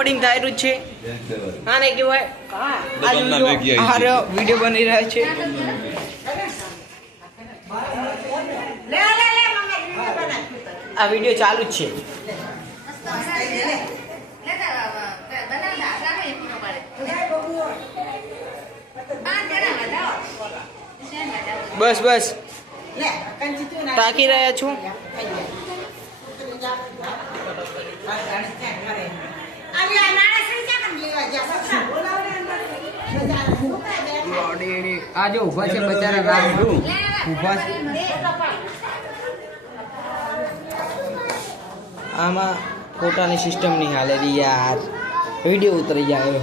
recording થઈ રહ્યું છે આને કહેવાય વિડીયો બની રહ્યા છે આ વિડીયો ચાલુ જ છે બસ બસ તાકી રહ્યા છું આજે ઉભા છે બચારા ઉભા છે આમાં ફોટાની સિસ્ટમ નહીં હાલે યાર વિડીયો ઉતરી જાય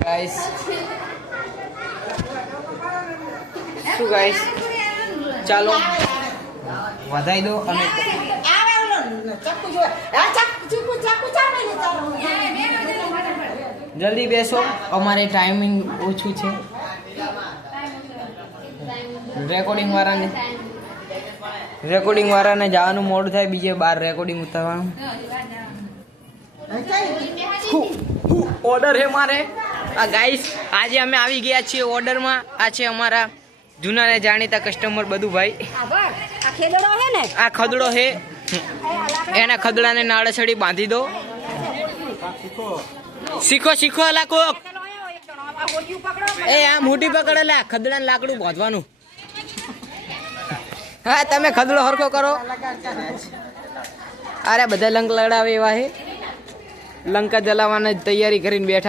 ગાઈસ શું ગાઈસ ચાલો વધાઈ દો અને જલ્દી બેસો અમારે ટાઈમિંગ ઓછું છે રેકોર્ડિંગ વાળાને જવાનું મોડું થાય બીજે બાર રેકોર્ડિંગ ઉતારવાનું ઓર્ડર હે મારે આ ગાઈસ આજે અમે આવી ગયા છીએ ઓર્ડરમાં આ છે અમારા જૂના ને જાણીતા કસ્ટમર બધું ભાઈ આ ખદડો હે એના ખદડાને નાળેસડી બાંધી દો શીખો શીખો અલા કોક એ આ મોટી પકડેલા ખદડાને લાકડું બાંધવાનું હા તમે ખદડો હરખો કરો અરે બધા લંક લડાવે એવા હે લંકા જલાવવાની તૈયારી કરીને બેઠા